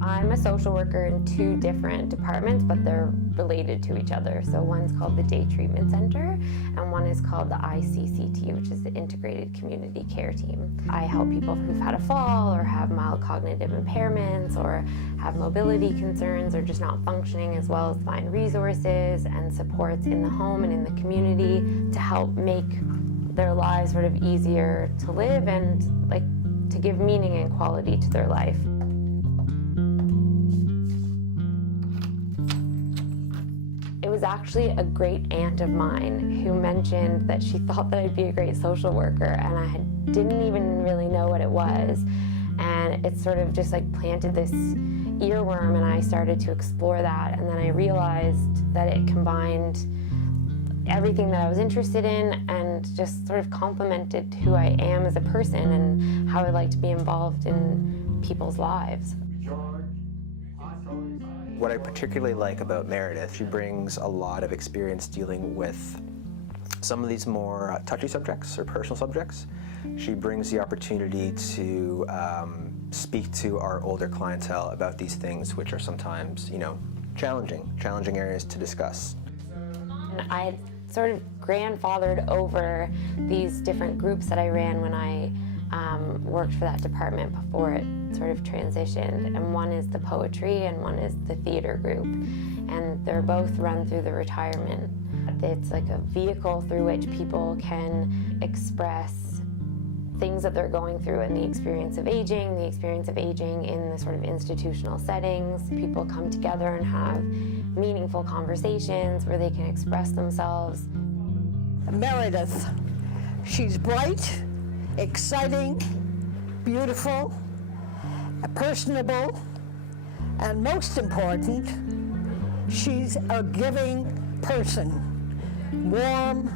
I'm a social worker in two different departments, but they're related to each other. So one's called the Day Treatment Center, and one is called the ICCT, which is the Integrated Community Care Team. I help people who've had a fall, or have mild cognitive impairments, or have mobility concerns, or just not functioning as well, as find resources and supports in the home and in the community to help make their lives sort of easier to live and to give meaning and quality to their life. It was actually a great aunt of mine who mentioned that she thought that I'd be a great social worker, and I didn't even really know what it was. And it sort of just planted this earworm, and I started to explore that. And then I realized that it combined everything that I was interested in and just sort of complemented who I am as a person and how I like to be involved in people's lives. What I particularly like about Meredith, she brings a lot of experience dealing with some of these more touchy subjects or personal subjects. She brings the opportunity to speak to our older clientele about these things, which are sometimes, challenging areas to discuss. And I had sort of grandfathered over these different groups that I ran when I worked for that department before it sort of transitioned. And one is the poetry and one is the theater group. And they're both run through the retirement. It's like a vehicle through which people can express things that they're going through in the experience of aging in the sort of institutional settings. People come together and have meaningful conversations where they can express themselves. Meredith, she's bright, exciting, beautiful, personable, and most important, she's a giving person, warm,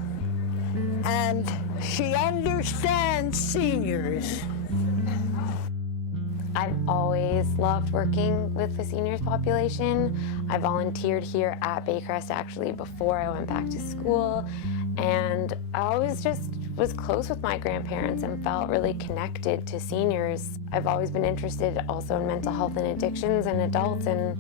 and she understands seniors. I've always loved working with the seniors population. I volunteered here at Baycrest actually before I went back to school, and I always just was close with my grandparents and felt really connected to seniors. I've always been interested also in mental health and addictions in adults, and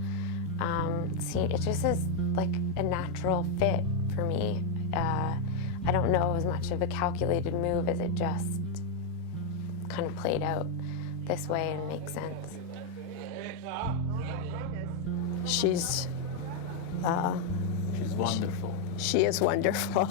it just is like a natural fit for me. I don't know as much of a calculated move as it just kind of played out this way and makes sense. She's wonderful. She is wonderful.